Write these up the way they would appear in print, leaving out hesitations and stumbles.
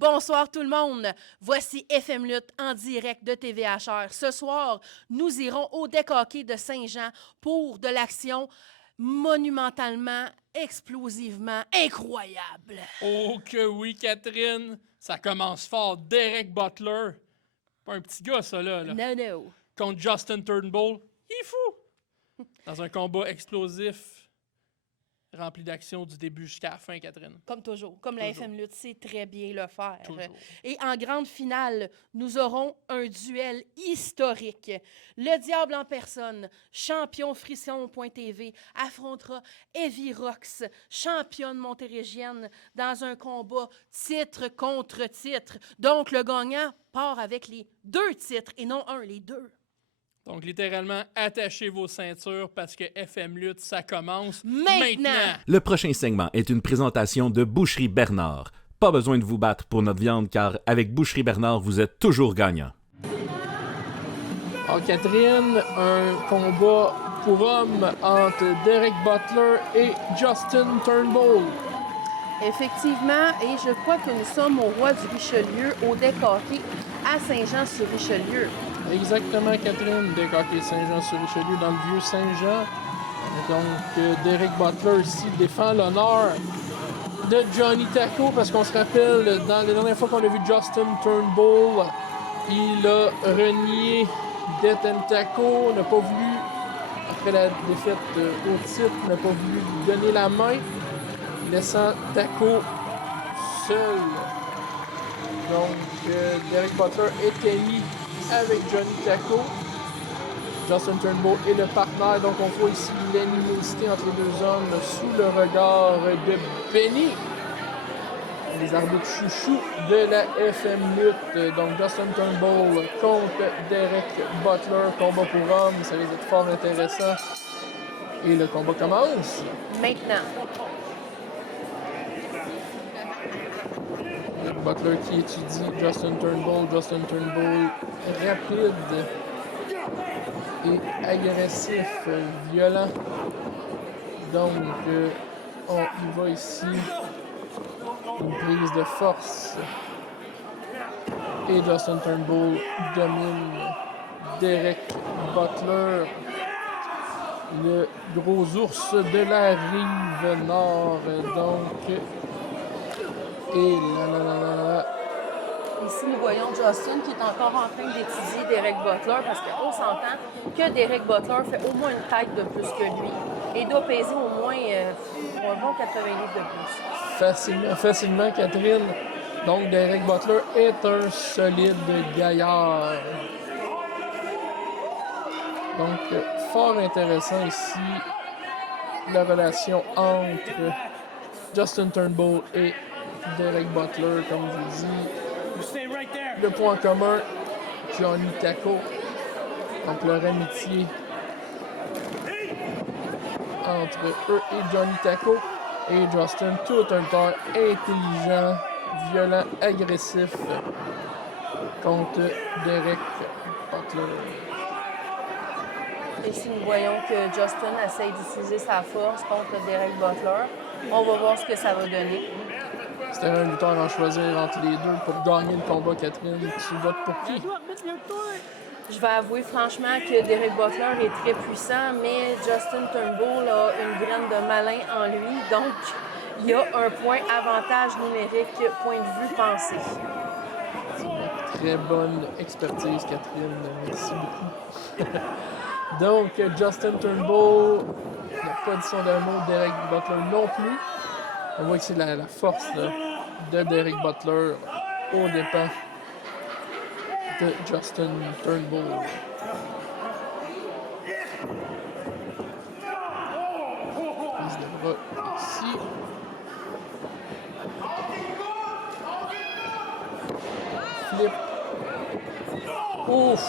Bonsoir tout le monde, voici FM Lutte en direct de TVHR. Ce soir, nous irons au deck hockey de Saint-Jean pour de l'action monumentalement, explosivement incroyable. Oh que oui, Catherine! Ça commence fort. Derek Butler, pas un petit gars ça là. No. Contre Justin Turnbull, il est fou! Dans un combat explosif, rempli d'action du début jusqu'à la fin, Catherine. Comme toujours, comme la FM Lutte sait très bien le faire. Toujours. Et en grande finale, nous aurons un duel historique. Le Diable en personne, champion Frisson.tv, affrontera Evie Rox, championne montérégienne, dans un combat titre contre titre. Donc, le gagnant part avec les 2 titres et non un, les 2. Donc, littéralement, attachez vos ceintures parce que FM Lutte, ça commence Maintenant! Le prochain segment est une présentation de Boucherie Bernard. Pas besoin de vous battre pour notre viande car avec Boucherie Bernard, vous êtes toujours gagnant. Alors, Catherine, un combat pour hommes entre Derek Butler et Justin Turnbull. Effectivement, et je crois que nous sommes au Roi du Richelieu, au deck hockey à Saint-Jean-sur-Richelieu. Exactement, Catherine, deck hockey Saint-Jean-sur-Richelieu dans le vieux Saint-Jean. Donc, Derek Butler ici défend l'honneur de Johnny Taco parce qu'on se rappelle, dans la dernière fois qu'on a vu Justin Turnbull, il a renié Death Taco, n'a pas voulu, après la défaite au titre, n'a pas voulu lui donner la main, laissant Taco seul. Donc, Derek Butler était mis avec Johnny Taco. Justin Turnbull est le partenaire, donc on voit ici l'animosité entre les deux hommes sous le regard de Benny. Les arbitres chouchous de la FM Lutte. Donc Justin Turnbull contre Derek Butler, combat pour hommes, ça risque d'être fort intéressant. Et le combat commence. Maintenant. Derek Butler qui étudie Justin Turnbull rapide et agressif, violent. Donc, on y va ici. Une prise de force. Et Justin Turnbull domine Derek Butler, le gros ours de la rive nord. Donc, et là. Ici, nous voyons Justin qui est encore en train d'étudier Derek Butler parce qu'on s'entend que Derek Butler fait au moins une tête de plus que lui et doit peser au moins un bon 80 livres de plus. Facilement, Catherine. Donc, Derek Butler est un solide gaillard. Donc, fort intéressant ici la relation entre Justin Turnbull et Derek Butler, comme je vous dis. Le point commun, Johnny Taco. Donc leur amitié entre eux et Johnny Taco. Et Justin, tout un temps intelligent, violent, agressif contre Derek Butler. Ici, nous voyons que Justin essaye d'utiliser sa force contre Derek Butler. On va voir ce que ça va donner. C'était un lutteur à choisir entre les deux pour gagner le combat, Catherine. Tu votes pour qui? Je vais avouer franchement que Derek Butler est très puissant, mais Justin Turnbull a une graine de malin en lui, donc il y a un point avantage numérique, point de vue pensé. Très bonne expertise, Catherine. Merci beaucoup. Donc, Justin Turnbull n'a pas dit son dernier mot, Derek Butler non plus. On voit ici la force de Derek Butler au dépens de Justin Turnbull. Prise de bras ici. Flip. Ouf!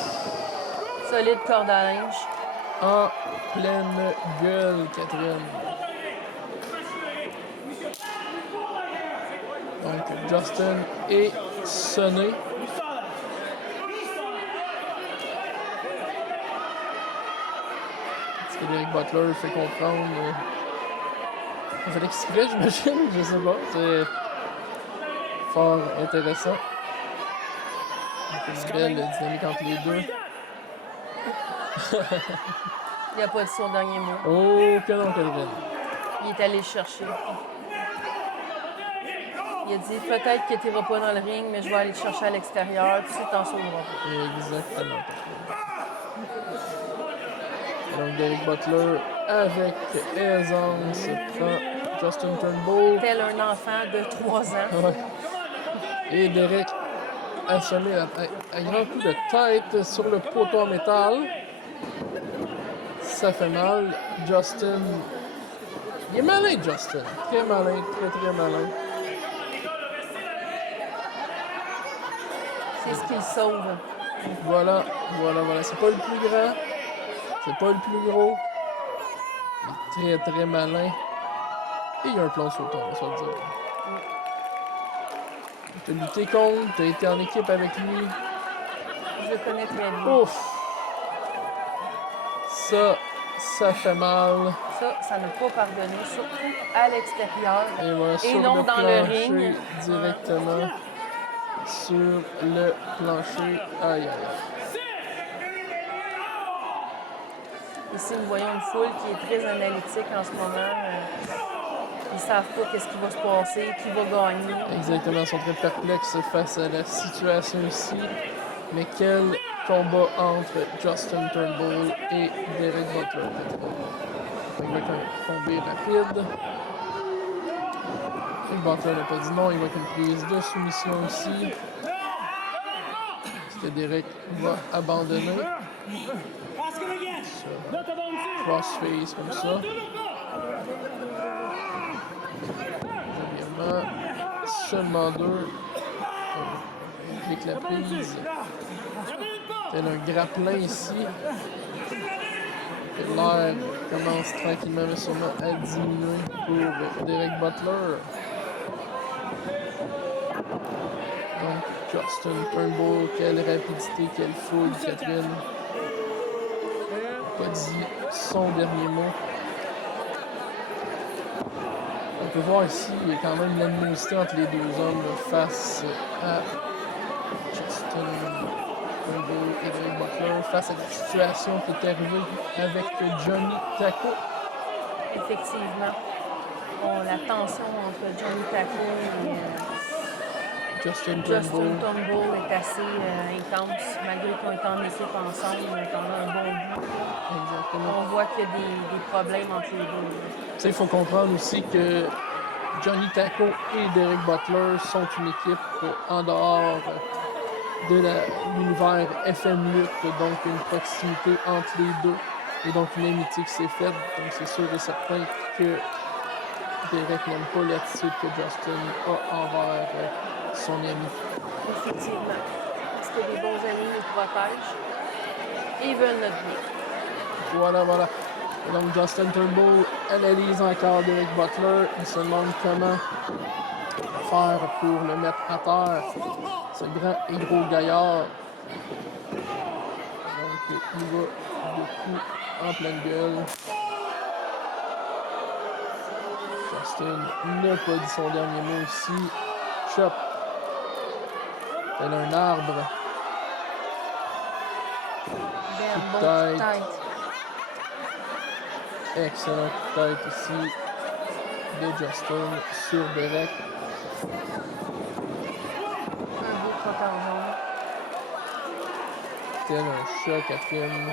Solide corde à linge. En pleine gueule, Catherine. Donc, Justin est sonné. Derek Butler fait comprendre. On fait exprès, j'imagine, je sais pas. fort intéressant. Une belle dynamique entre les deux. Il n'a pas dit son dernier mot. Oh, que non, Calvin. Il est allé le chercher. Il a dit peut-être que tu n'iras pas dans le ring, mais je vais aller te chercher à l'extérieur, puis tu t'en sauveras pas. Exactement. Donc, Derek Butler, avec aisance, prend Justin Turnbull. Tel un enfant de 3 ans. Ouais. Et Derek assommé à grand coup de tête sur le poteau en métal. Ça fait mal. Justin. Il est malin, Justin. Très malin, très malin. C'est ce qui le sauve. Voilà. C'est pas le plus grand. C'est pas le plus gros. Il est très malin. Et il y a un plan sautant, on va se le dire. Tu as lutté contre, tu as été en équipe avec lui. Je le connais très bien. Ouf! Ça fait mal. Ça n'a pas pardonné, surtout à l'extérieur. Et voilà, Et sur non le dans le plancher, ring. directement sur le plancher. Aïe, aïe, aïe. Ici, nous voyons une foule qui est très analytique en ce moment. Ils ne savent pas qu'est-ce qui va se passer, qui va gagner. Exactement, ils sont très perplexes face à la situation ici. Mais quel combat entre Justin Turnbull et Derek Butler. Avec un tombé rapide. Et Butler n'a pas dit non, il va être une prise de soumission ici. Est-ce que Derek va abandonner? Crossface comme ça. Évidemment, seulement deux. Avec la prise. Tel un grappelin ici. L'air commence tranquillement mais sûrement à diminuer pour Derek Butler. Donc, Justin Turnbull, quelle rapidité, quelle foule, Catherine. Pas dit son dernier mot. On peut voir ici, il y a quand même l'animosité entre les deux hommes face à Justin Turnbull et Derek Butler, face à la situation qui est arrivée avec Johnny Taco. Effectivement. La tension entre Johnny Taco et Justin Justin Turnbull. Turnbull est assez intense, malgré qu'ils ont été en équipe ensemble pendant un bon bout. Exactement. On voit qu'il y a des problèmes entre les deux. Tu sais, il faut comprendre aussi que Johnny Taco et Derek Butler sont une équipe en dehors de l'univers FM Lutte, donc une proximité entre les deux et donc une amitié qui s'est faite. Donc c'est sûr et certain que Derek n'aime pas l'attitude que Justin a envers son ami. Effectivement. Parce que les bons amis nous protègent et veulent notre bien. Voilà. Et donc Justin Turnbull analyse encore Derek Butler. Il se demande comment faire pour le mettre à terre. Ce grand et gros gaillard. Donc il va de coups en pleine gueule. Justin n'a pas dit son dernier mot ici. Chop. Elle a un arbre. Bon Tête. tête. Excellent coup de tête ici de Justin sur Derek. Un beau trotteur jaune. Tel un chat, Catherine.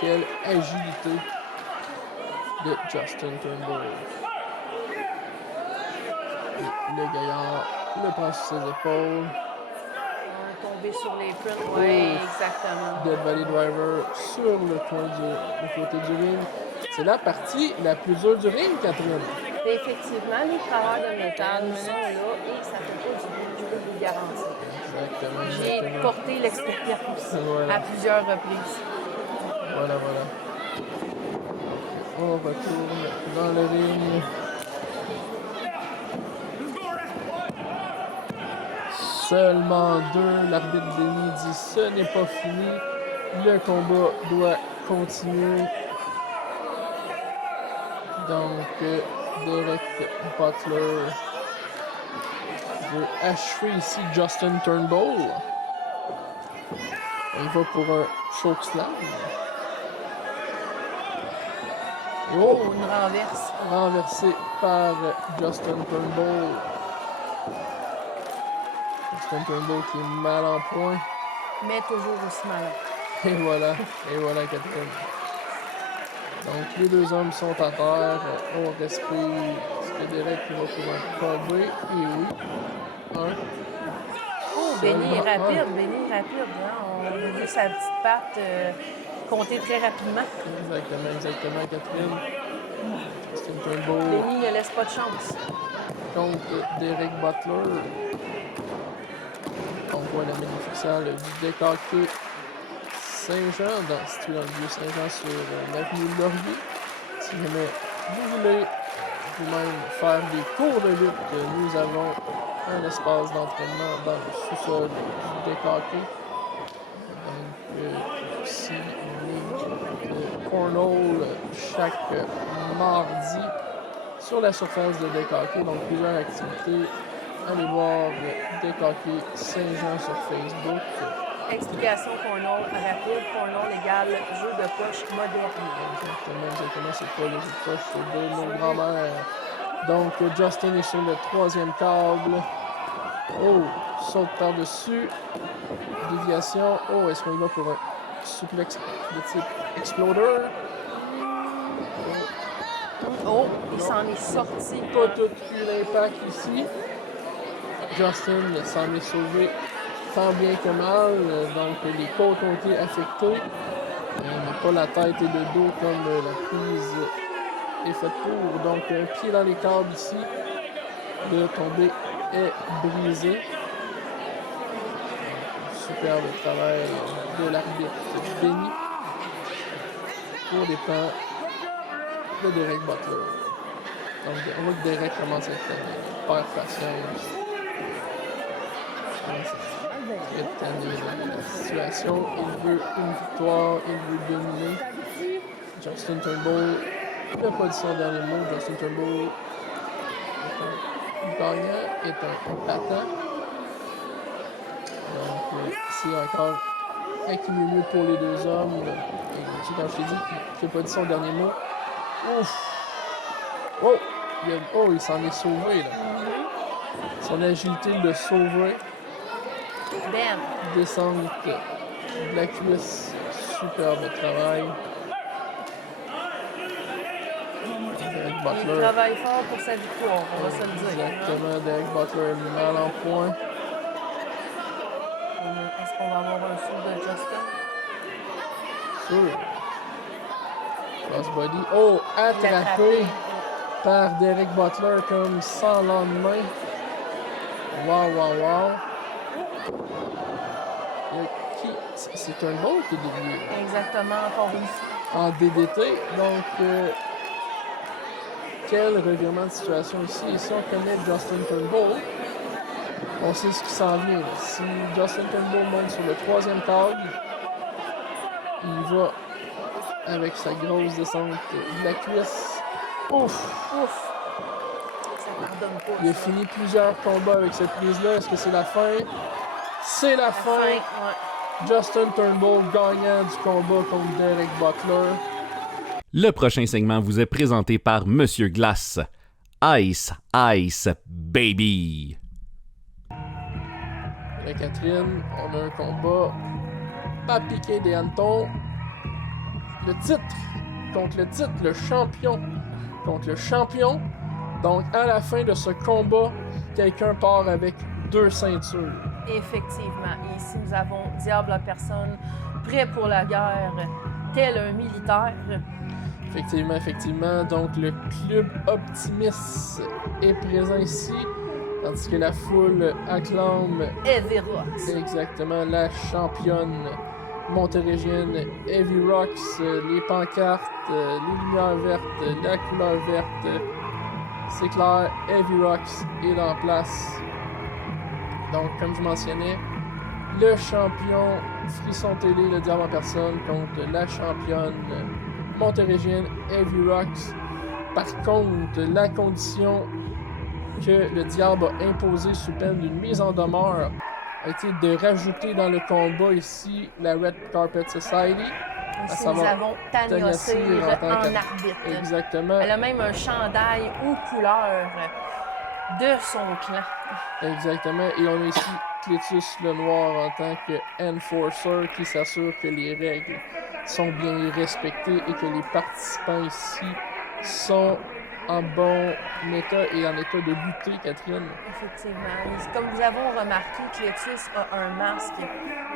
Quelle agilité de Justin Turnbull. Et le gaillard le prend sur ses épaules. Tombé sur les prunes. Oui, exactement. Dead Valley Driver sur le côté du ring. C'est la partie la plus dure du ring, Catherine. Et effectivement, les travailleurs de métal sont là et ça fait pas du bien, je peux vous le garantir. Exactement. J'ai porté l'expérience Voilà. à plusieurs reprises. Voilà. On retourne dans le ring. Seulement deux. L'arbitre Denis dit ce n'est pas fini. Le combat doit continuer. Donc, Derek Butler veut achever ici Justin Turnbull. Il va pour un chokeslam. Et Oh, une renverse. renversé par Justin Turnbull. Justin Turnbull qui est mal en point. Mais toujours aussi malin. Et voilà Catherine. Donc les deux hommes sont à terre. On respire. Est-ce que Derek va pour un cover? Et oui. Un. Oh, Benny est Seulement rapide. un. Benny est rapide. Hein? On a vu sa petite patte compter très rapidement. Exactement Catherine. Justin Turnbull Benny ne laisse pas de chance. contre Derek Butler. On voit la magnificence du décaqué Saint-Jean, situé dans le vieux Saint-Jean sur l'avenue Laurier. Si jamais vous voulez vous-même faire des cours de lutte, nous avons un espace d'entraînement dans le sous-sol du décaqué. Donc, aussi une ligne de Cornhole chaque mardi sur la surface de décaqué. Donc, plusieurs activités. Allez voir Décaqué Saint-Jean sur Facebook. Explication Cornhole rapide. Cornhole égale jeu de poche moderne. Exactement, c'est pas le jeu de poche de nos grands-mères. Donc, Justin est sur le troisième câble. Oh, saute par-dessus. Déviation. Oh, est-ce qu'on y va pour un suplex de type Exploder? Oh, il s'en est sorti. Pas tout eu l'impact ici. Justin s'en est sauvé tant bien que mal. Donc, les côtes ont été affectées. Mais pas la tête et le dos comme la prise est faite pour. Donc, un pied dans les câbles ici. Le tombé est brisé. Superbe travail de l'arbitre Benny pour les plans de Derek Butler. Donc, on voit que Derek commence à être hyper patience. Il est tanné de la situation. Il veut une victoire, il veut dominer. Justin Turnbull n'a pas dit son dernier mot. Justin Turnbull est un gagnant, est un battant. Donc, c'est encore accumulé pour les deux hommes. Et quand je t'ai dit qu'il n'a pas dit son dernier mot. Ouf! Oh! Il s'en est sauvé, là. Son agilité l'a sauvé. Bam! Descente de la cuisse. Superbe travail. Derek Il Butler. travaille fort pour sa victoire, on va se le dire. Exactement, Derek Butler est mal en point. Est-ce qu'on va avoir un saut de Justin? Sûr. Crossbody. Oh, attrapé par Derek Butler comme sans lendemain. Wow. C'est un bon qui est dévié. Exactement, encore une fois. En DDT. Donc, quel revirement de situation ici. Et si on connaît Justin Turnbull, on sait ce qui s'en vient. Là. Si Justin Turnbull monte sur le troisième câble, il va avec sa grosse descente de la cuisse. Ouf! Ça pardonne pas. Il a ça. fini plusieurs combats avec cette prise-là. Est-ce que c'est la fin? C'est la fin! Ouais. Justin Turnbull gagnant du combat contre Derek Butler. Le prochain segment vous est présenté par Monsieur Glace. Ice, baby. Et Catherine, on a un combat pas piqué des hannetons. Le titre contre le titre, le champion contre le champion. Donc, à la fin de ce combat, quelqu'un part avec 2 ceintures. Effectivement. Et ici, nous avons Diable en personne, prêt pour la guerre, tel un militaire. Effectivement. Donc, le club Optimis est présent ici, tandis que la foule acclame Everox. exactement la championne montérégienne Heavy Rocks, les pancartes, les lumières vertes, la couleur verte. C'est clair, Heavy Rocks est en place. Donc, comme je mentionnais, le champion Frisson Télé, le diable en personne, contre la championne montérégienne Heavy Rocks. Par contre, la condition que le diable a imposé sous peine d'une mise en demeure a été de rajouter dans le combat ici la Red Carpet Society. Ici, nous avons Tanya Cyr en arbitre. Exactement. Elle a même un chandail aux couleurs de son clan. Exactement. Et on a ici Cletus le Noir en tant qu'enforcer qui s'assure que les règles sont bien respectées et que les participants ici sont en bon état et en état de lutter, Catherine. Effectivement. Comme vous avez remarqué, Cletus a un masque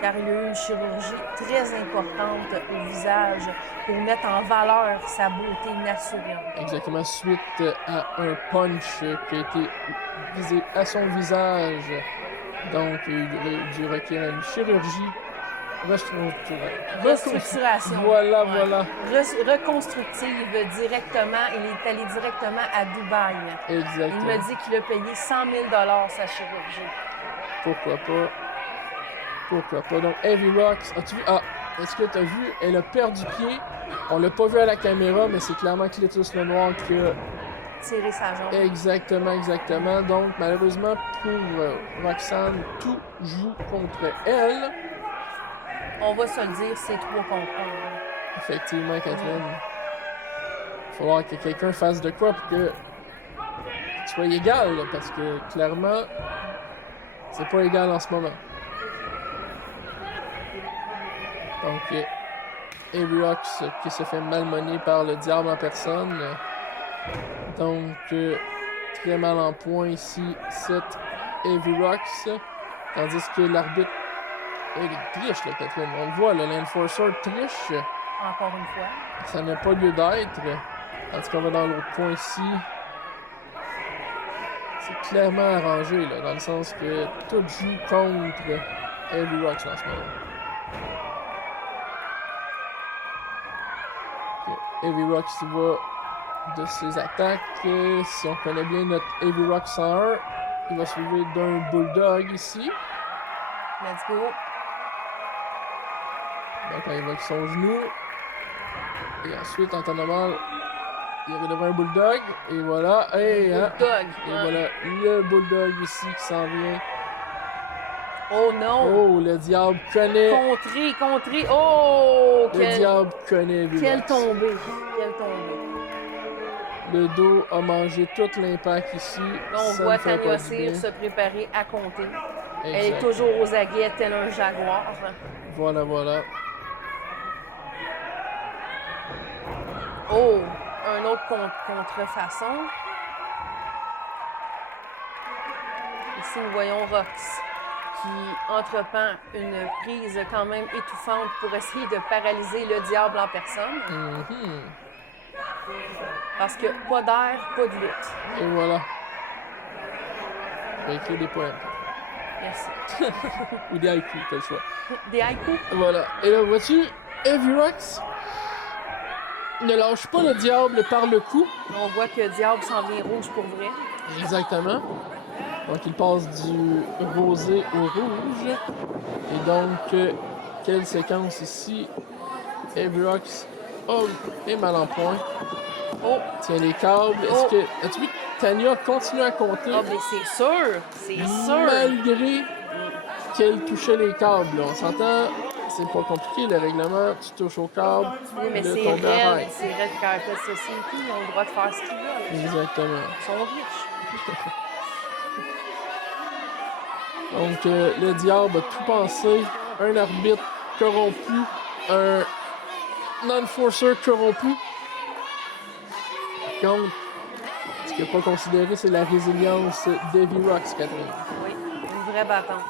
car il a eu une chirurgie très importante au visage pour mettre en valeur sa beauté naturelle. Exactement, suite à un punch qui a été visé à son visage. Donc, il a dû requérir une chirurgie Restructuration. Voilà, Ouais. voilà. Reconstructive directement. Il est allé directement à Dubaï. Exactement. Il m'a dit qu'il a payé 100 000 sa chirurgie. Pourquoi pas? Pourquoi pas? Donc, Heavy Rocks, as-tu vu? Ah, est-ce que tu as vu? Elle a perdu pied. On l'a pas vu à la caméra, mais c'est clairement Cletus le Noir qui a Tirer sa jambe. Exactement, exactement. Donc, malheureusement pour Roxane, tout joue contre elle. On va se le dire, c'est 3 contre 1. Effectivement, Catherine. Il va falloir que quelqu'un fasse de quoi pour que ce soit égal, là, parce que clairement, c'est pas égal en ce moment. Donc, Aeriox qui se fait malmener par le diable en personne. Donc, très mal en point ici, cette Aeriox. Tandis que l'arbitre, il triche, là, Catherine. On le voit, l'enforcer triche. Encore une fois. Ça n'a pas lieu d'être. Tandis qu'on va dans l'autre coin ici. C'est clairement arrangé, là, dans le sens que tout joue contre Heavy Rocks en ce moment. Okay. Heavy Rocks va de ses attaques. Si on connaît bien notre Heavy Rocks 101, il va suivre d'un Bulldog ici. Let's go. Donc là, il va avec son genou. Et ensuite, en temps normal, il va devant un Bulldog. Et voilà. Hey, hein? Bulldog. Et voilà, le Bulldog ici qui s'en vient. Oh non! Oh, le diable connaît. Contré! Oh! Le diable connaît. Quelle tombée! Quelle tombée! Le dos a mangé tout l'impact ici. Là, on Ça voit ne fait pas Tanya du Cyr bien. se préparer à compter. Elle est Exact. toujours aux aguets, tel un jaguar. Voilà, voilà. Oh! Un autre contrefaçon. Ici, nous voyons Rox qui entreprend une prise quand même étouffante pour essayer de paralyser le diable en personne. Mhm. Parce que pas d'air, pas de lutte. Et voilà. On va écrire des poèmes. Merci. Ou des haïkus, t'as le choix. Des haïkus? Voilà. Et là, vois-tu, Heavy Rocks ne lâche pas le diable par le cou. On voit que le diable s'en vient rouge pour vrai. Exactement. Donc, il passe du rosé au rouge. Et donc, quelle séquence ici? Heavy Rocks est mal en point. Oh! Tiens les câbles. Est-ce que. As-tu vu que Tanya continue à compter Ah, mais c'est sûr! C'est sûr! malgré qu'elle touchait les câbles? Là. On s'entend, c'est pas compliqué le règlement. Tu touches au câble, Oui, mais là, c'est ton arrête. Red Carpet Society, ils ont le droit de faire ce qu'ils veulent. Exactement. Ils sont riches. Donc, le diable a tout pensé. Un arbitre corrompu. Un enforcer corrompu. Par contre, ce qu'il n'a pas considéré, c'est la résilience d'Heavy Rocks, Catherine. Oui, une vraie battante.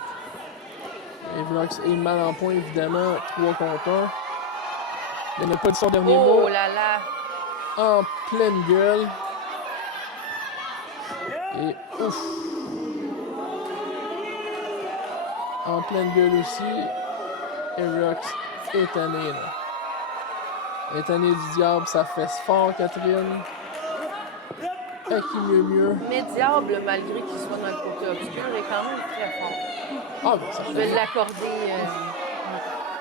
Heavy Rocks est mal en point, évidemment. 3 contre 1. Il n'a pas dit son dernier Oh mot. là là! En pleine gueule. Et ouf! En pleine gueule aussi. Aeriox est tanné, là. Est tanné du diable, ça fesse fort, Catherine. Et qui mieux. Mais Diable, malgré qu'il soit dans le côté obscur, est quand même très fort. Ah, ben ça Je fait vais l'accorder.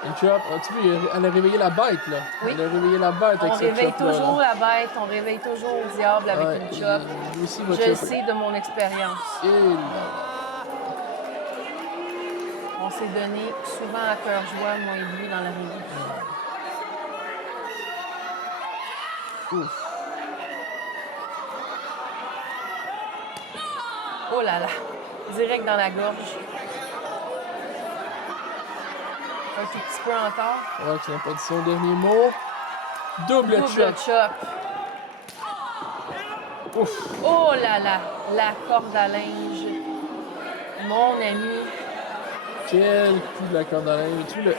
Une chop. As-tu vu, elle a réveillé la bête, là. Oui. Elle a réveillé la bête On avec cette réveille chop-là, là. toujours la bête, on réveille toujours le diable avec Ouais, une chop. lui aussi va Je chopper. le sais de mon expérience. Et là. On s'est donné souvent à cœur joie, moi et lui, dans la rue. Ouf. Oh là là! Direct dans la gorge. Un tout petit peu encore. Ouais, tu n'as pas dit son dernier mot. Double Double chop. chop. Ouf. Oh là là! La corde à linge. Mon ami. Quel coup de la corde à linge. Tu vois,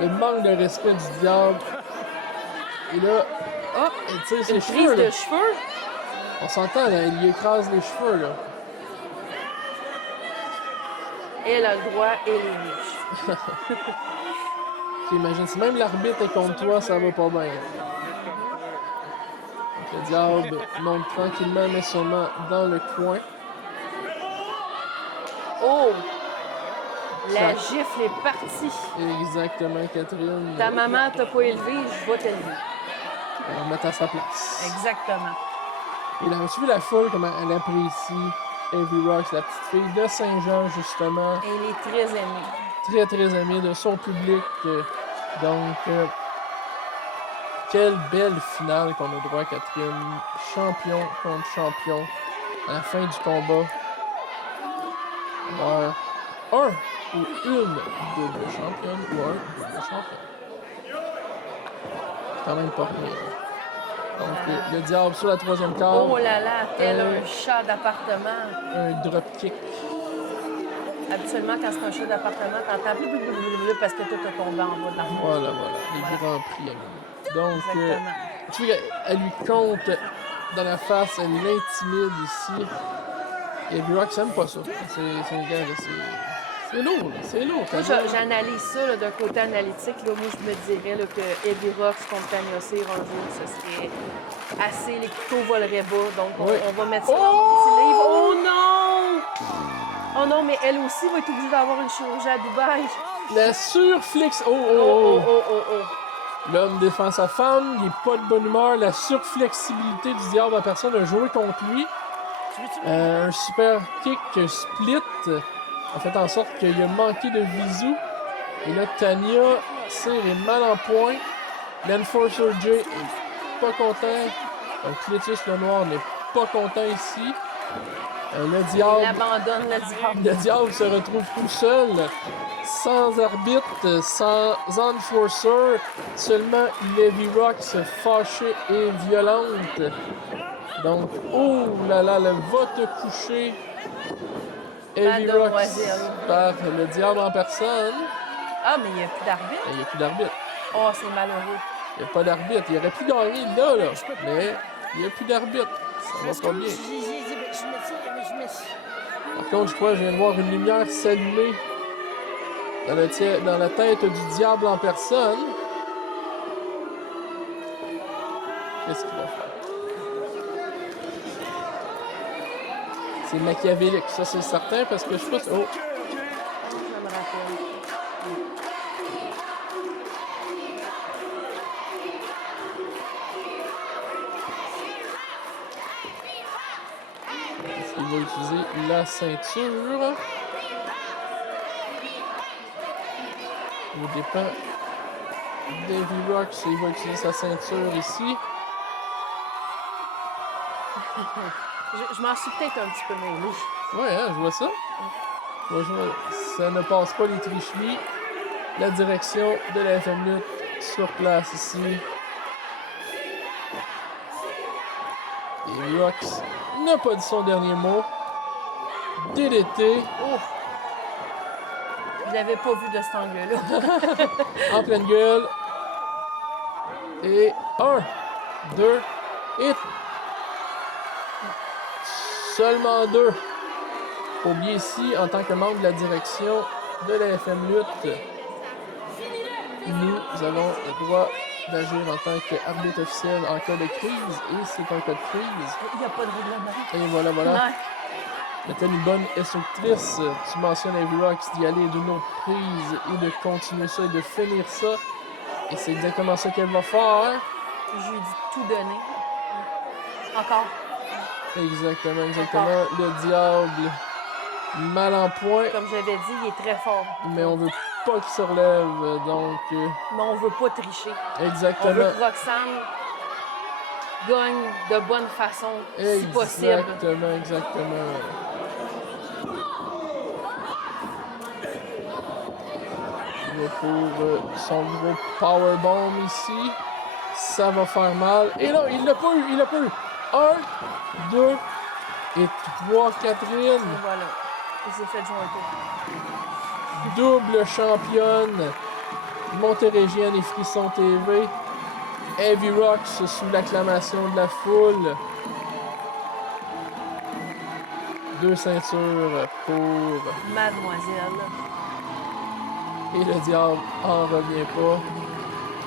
le manque de respect du diable. Et là, Oh! elle tire ses Une cheveux, prise là. de cheveux. On s'entend, là, il lui écrase les cheveux, là. Elle a le droit et les riches. J'imagine, si même l'arbitre est contre toi, ça va pas bien. Donc, le diable monte tranquillement, mais sûrement dans le coin. Oh! La Ça- gifle est partie. Exactement, Catherine. Ta maman t'a pas élevé, je vais t'élever. On va mettre à sa place. Exactement. Et là, as-tu vu la foule, comment elle apprécie Heavy Rocks, la petite fille de Saint-Jean, justement. Elle est très aimée. Très, très aimée de son public. Donc, quelle belle finale qu'on a droit, Catherine. Champion contre champion. À la fin du combat. Un ou une double championne ou un double champion. C'est quand même pas rien. Donc, le diable sur la troisième carte. Oh là là, tel un chat d'appartement. Un dropkick. Habituellement, quand c'est un chat d'appartement, t'entends blablabla parce que tout est tombé en bas de l'armoire. Voilà, les grands prix. Donc, Exactement. tu vois, elle lui compte dans la face, elle l'intimide ici. Et Heavy Rocks n'aime pas ça. C'est lourd, là. C'est lourd. Moi, j'analyse ça là, d'un côté analytique. Là, moi, je me dirais là, que Heavy Rocks contre Tanya Cyr un jour, ce serait assez. Les couteaux voleraient bas. Donc, on va mettre ça dans mon petit livre. Oh non! Oh non, mais elle aussi va être obligée d'avoir une chirurgie à Dubaï. La surflex. Oh. L'homme défend sa femme, il n'est pas de bonne humeur. La surflexibilité du diable en personne a joué contre lui. Un super kick split a fait en sorte qu'il a manqué de visu. Et là, Tanya Cyr est mal en point. L'Enforcer J est pas content. Donc, Cletus Lenoir n'est pas content ici. Le Il diable. abandonne le diable. Le diable se retrouve tout seul, sans arbitre, sans enforcer, seulement Heavy Rocks fâchée et violente. Donc, oh là là, le va te coucher. Heavy Rocks Mademoiselle. par le diable en personne. Ah, mais il n'y a plus d'arbitre. Il n'y a plus d'arbitre. Oh, c'est malheureux. Il n'y a pas d'arbitre. Il aurait pu gagner là, mais il n'y a plus d'arbitre. Ça va pas bien. Par contre, je crois que je viens de voir une lumière s'allumer dans la tête du diable en personne. Qu'est-ce qu'il va faire? C'est machiavélique, ça c'est certain, parce que je pense... Oh! Je me rappelle. Il va utiliser la ceinture. Au dépend d'Heavy Rocks, il va utiliser sa ceinture ici. Je m'en suis peut-être un petit peu mêlée. Ouais, hein, je vois ça. Ça ne passe pas les tricheries. La direction de la FM Lutte sur place ici. Et Rocks n'a pas dit son dernier mot. DDT Oh! Je l'avais pas vu de cet angle-là. en pleine gueule. Et 1, 2, et seulement 2. Faut oublier ici, en tant que membre de la direction de la FM Lutte, nous avons le droit d'agir en tant qu'arbitre officiel en cas de crise, et c'est un cas de crise. Il n'y a pas de règlement. Et voilà. Ouais. est-elle une bonne instructrice? Tu mentionnes Heavy Rocks d'y aller d'une autre prise et de continuer ça et de finir ça. Et c'est exactement ça qu'elle va faire. Je lui dis tout donner. Encore. Exactement. Le diable, mal en point. Comme j'avais dit, il est très fort. Mais on veut pas qu'il se relève, donc... Mais on veut pas tricher. Exactement. On veut que Roxane gagne de bonne façon, si possible. Exactement. Il va pour son gros powerbomb ici. Ça va faire mal. Et là, il l'a pas eu. 1, 2 et 3, Catherine. Et voilà. Il s'est fait jointer. Double championne montérégienne et Frisson TV. Heavy Rocks sous l'acclamation de la foule. 2 ceintures pour Mademoiselle. Et le diable en revient pas.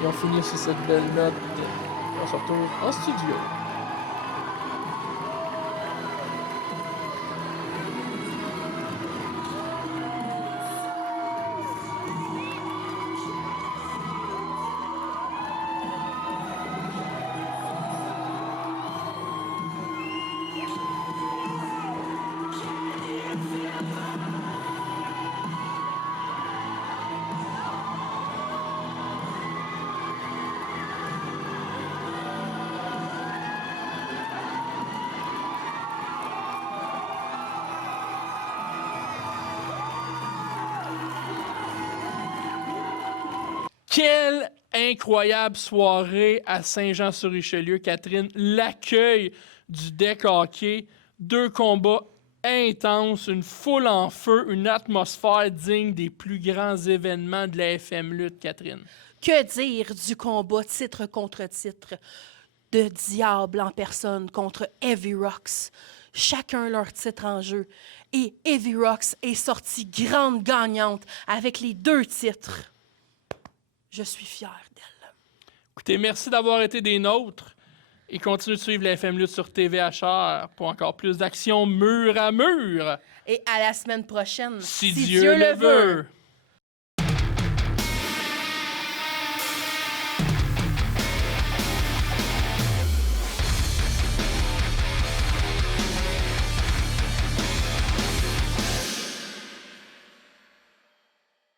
Et on finit sur cette belle note. On se retrouve en studio. Quelle incroyable soirée à Saint-Jean-sur-Richelieu, Catherine. L'accueil du deck hockey, 2 combats intenses, une foule en feu, une atmosphère digne des plus grands événements de la FM Lutte, Catherine. Que dire du combat titre contre titre de Diable en personne contre Heavy Rocks? Chacun leur titre en jeu. Et Heavy Rocks est sortie grande gagnante avec les 2 titres. Je suis fière d'elle. Écoutez, merci d'avoir été des nôtres et continuez de suivre la FM Lutte sur TVHR pour encore plus d'actions mur à mur. Et à la semaine prochaine, Si Dieu le veut.